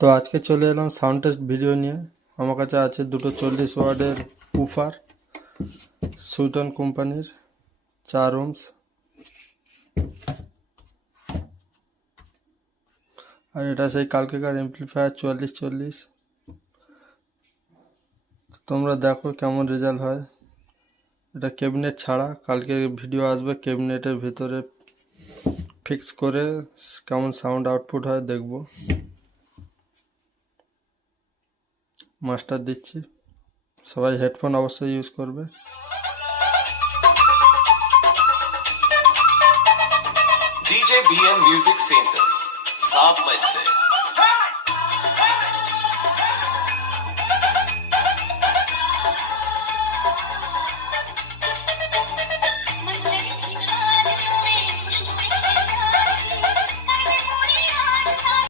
তো আজকে চলে এলাম সাউন্ড টেস্ট ভিডিও নিয়ে। আমার কাছে আছে দুটো 40 ওয়াটের উফার, সুইটন কোম্পানির 4 ohms, আর এটা সেই কালকেকার এমপ্লিফায়ার 4440। তোমরা দেখো কেমন রেজাল্ট হয়। এটা ক্যাবিনেট ছাড়া, কালকে ভিডিও আসবে ক্যাবিনেটের ভিতরে ফিক্স করে কেমন সাউন্ড আউটপুট হয় দেখবো। মাস্টার দিচ্ছি, সবাই হেডফোন অবশ্যই ইউজ করবে। DJ BM Music Center, 7 মাইল से